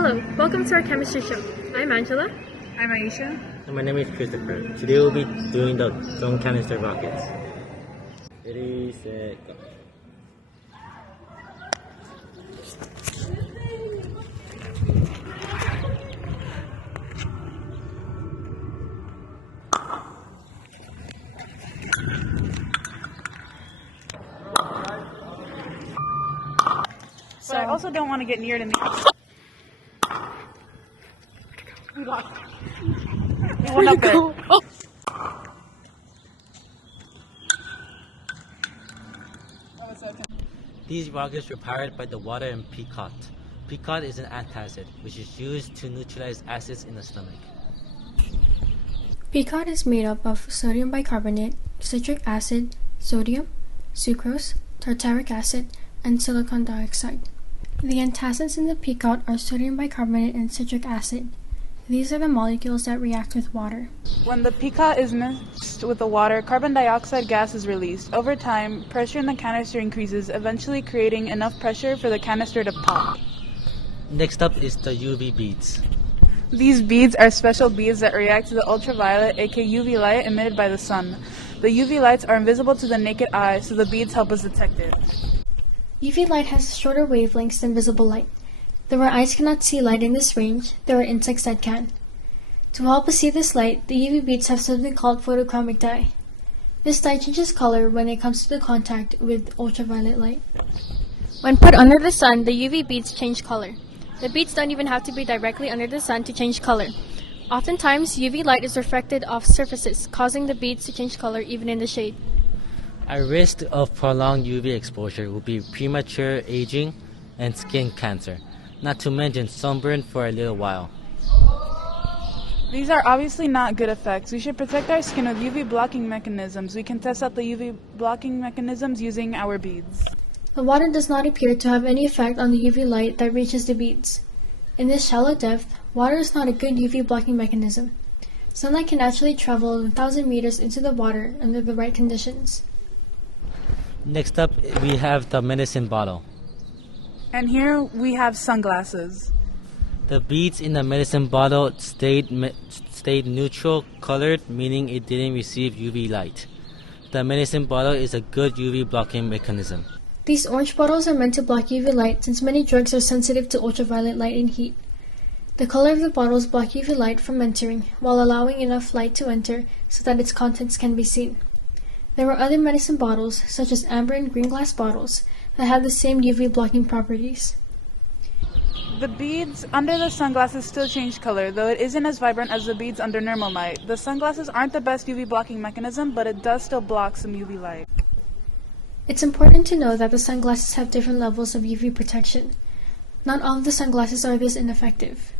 Hello, welcome to our chemistry show. I'm Angela. I'm Aisha. And my name is Christopher. Today we'll be doing the dome canister rockets. Ready, set, go. But I also don't want to get near to me. We lost. It went up there. Oh. These rockets were powered by the water in Picot. Picot is an antacid, which is used to neutralize acids in the stomach. Picot is made up of sodium bicarbonate, citric acid, sodium, sucrose, tartaric acid, and silicon dioxide. The antacids in the Picot are sodium bicarbonate and citric acid. These are the molecules that react with water. When the Picot is mixed with the water, carbon dioxide gas is released. Over time, pressure in the canister increases, eventually creating enough pressure for the canister to pop. Next up is the UV beads. These beads are special beads that react to the ultraviolet, aka UV light, emitted by the sun. The UV lights are invisible to the naked eye, so the beads help us detect it. UV light has shorter wavelengths than visible light. Though our eyes cannot see light in this range, there are insects that can. To help us see this light, the UV beads have something called photochromic dye. This dye changes color when it comes to the contact with ultraviolet light. When put under the sun, the UV beads change color. The beads don't even have to be directly under the sun to change color. Oftentimes, UV light is reflected off surfaces, causing the beads to change color even in the shade. A risk of prolonged UV exposure will be premature aging and skin cancer, not to mention sunburn for a little while. These are obviously not good effects. We should protect our skin with UV blocking mechanisms. We can test out the UV blocking mechanisms using our beads. The water does not appear to have any effect on the UV light that reaches the beads. In this shallow depth, water is not a good UV blocking mechanism. Sunlight can actually travel 1,000 meters into the water under the right conditions. Next up, we have the medicine bottle. And here we have sunglasses. The beads in the medicine bottle stayed neutral colored, meaning it didn't receive UV light. The medicine bottle is a good UV blocking mechanism. These orange bottles are meant to block UV light since many drugs are sensitive to ultraviolet light and heat. The color of the bottles block UV light from entering while allowing enough light to enter so that its contents can be seen. There are other medicine bottles, such as amber and green glass bottles, that have the same UV blocking properties. The beads under the sunglasses still change color, though it isn't as vibrant as the beads under normal light. The sunglasses aren't the best UV blocking mechanism, but it does still block some UV light. It's important to know that the sunglasses have different levels of UV protection. Not all of the sunglasses are this ineffective.